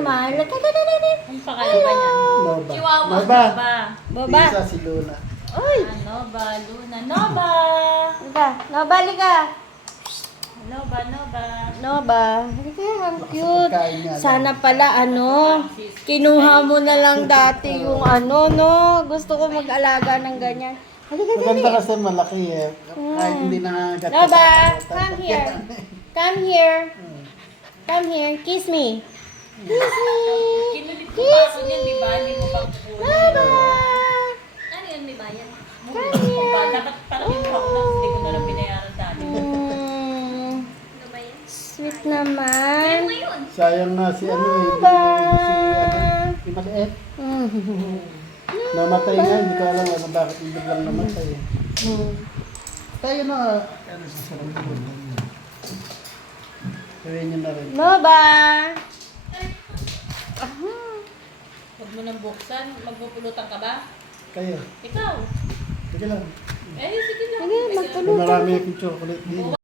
naman. Ang pangalan ba niya? Nova. Chihuahua. Nova. Baba. Isa si Luna. Uy! Nova, Luna, Nova. Liga. Nova, liga. Nova. Nova. Liga, ang Lakas ng cute. pagkain niya, no? Sana pala, kinuha mo na lang dati yung no? Gusto ko mag-alaga ng ganyan. Halika, Maganda dali. kasi malaki eh. Kahit hindi nangangagat. Nova, come here. Come here. Come here. Kiss me. Kiss me. Kinulit ko pa ako niyan, di ba? Hindi mo pa kukunin. Nova. Ano yun, may bayan? Come here. Dapat parang yung hawak na, hindi ko na lang binayaran dati. Ano ba yan? Sweet naman. Ngayon. Sayang nga si ano eh. Nova. Si maliit. Namatay nga, hindi ko alam ano bakit hindi biglang namatay eh. Tayo na, ano sa sarang buwan. Gawin nyo na rin. Nova. Huwag mo nang buksan. Magpupulutan ka ba? Kayo, Ikaw. sige lang. Eh, sige lang. Sige, magpulutan. Marami akong chocolate din.